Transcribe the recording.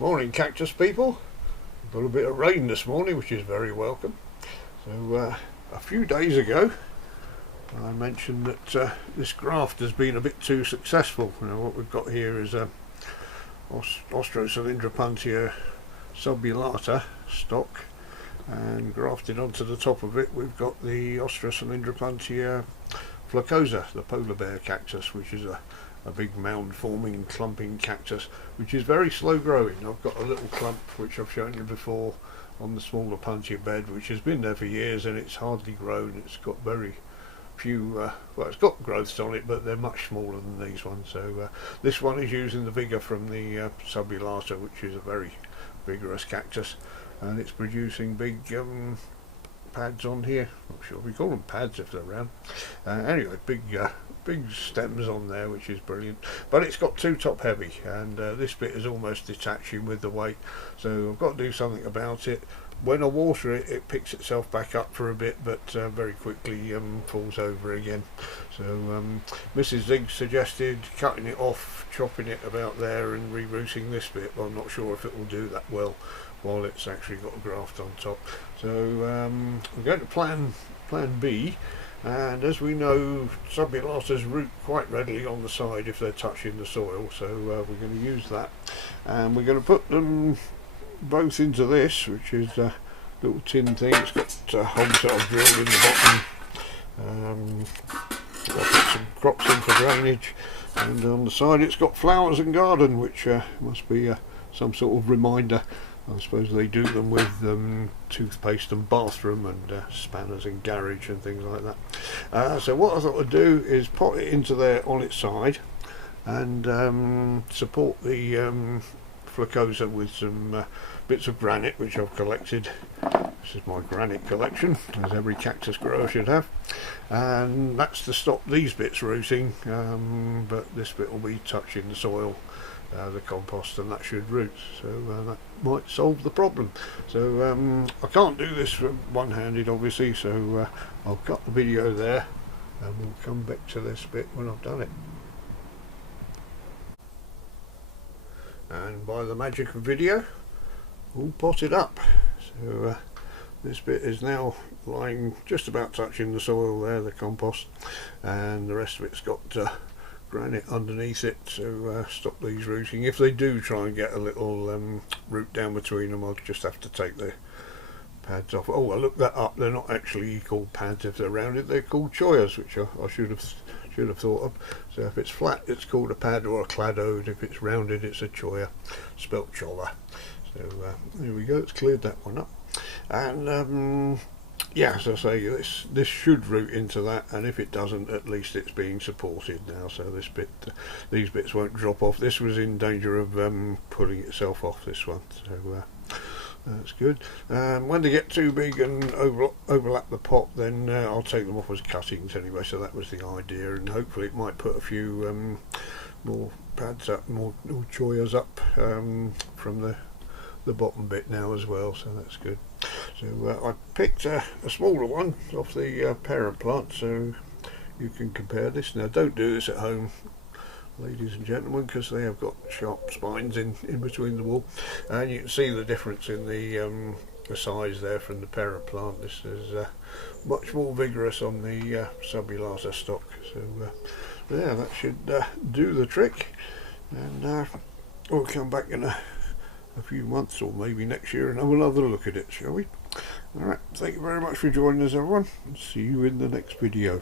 Morning Cactus people. Got a bit of rain this morning, which is very welcome. So a few days ago I mentioned that this graft has been a bit too successful. What we've got here is Ostrocylindropuntia subulata stock, and grafted onto the top of it we've got the Ostrocylindropuntia flacosa, the polar bear cactus, which is a big mound forming clumping cactus which is very slow growing. I've got a little clump which I've shown you before on the smaller punchier bed, which has been there for years, and it's hardly grown. It's got very few, well, it's got growths on it, but they're much smaller than these ones. So this one is using the vigour from the subulata, which is a very vigorous cactus, and it's producing big pads on here. Not sure we call them pads if they're round. Anyway, big stems on there, which is brilliant. But it's got too top heavy, and this bit is almost detaching with the weight. So I've got to do something about it. When I water it, it picks itself back up for a bit, but very quickly falls over again. So Mrs. Ziggs suggested cutting it off, chopping it about there, and re-rooting this bit. But I'm not sure if it will do that well while it's actually got a graft on top. So I'm going to plan B, and as we know, subulatas root quite readily on the side if they're touching the soil, so we're going to use that, and we're going to put them both into this, which is a little tin thing. It's got holes that I've drilled in the bottom. I'll put some crops in for drainage, and on the side it's got flowers and garden, which must be some sort of reminder. I suppose they do them with toothpaste and bathroom and spanners in garage and things like that. So what I thought I'd do is put it into there on its side, and support the flacosa with some bits of granite which I've collected. This is my granite collection, as every cactus grower should have, and that's to stop these bits rooting, but this bit will be touching the soil, the compost, and that should root, so that might solve the problem. So I can't do this one-handed obviously, so I'll cut the video there and we'll come back to this bit when I've done it. And by the magic of video, all potted up. So this bit is now lying just about touching the soil there, the compost, and the rest of it's got granite underneath it to stop these rooting. If they do try and get a little root down between them, I'll just have to take the pads off. Oh, I looked that up. They're not actually called pads if they're rounded. They're called choyas, which I should have thought of. So if it's flat, it's called a pad or a cladode. If it's rounded, it's a choya, spelt cholla. So there we go. It's cleared that one up. And yeah, as I say, this should root into that, and if it doesn't, at least it's being supported now. So this bit, these bits won't drop off. This was in danger of pulling itself off, this one. So that's good. When they get too big and overlap the pot, then I'll take them off as cuttings anyway. So that was the idea, and hopefully it might put a few more pads up, more choyas up from the bottom bit now as well. So that's good. So I picked a smaller one off the parent plant, so you can compare this. Now don't do this at home, ladies and gentlemen, because they have got sharp spines in between the wall, and you can see the difference in the size there from the parent plant. This is much more vigorous on the subulata stock. So yeah, that should do the trick, and we'll come back in a few months or maybe next year and have another look at it, shall we? Alright, thank you very much for joining us everyone, and see you in the next video.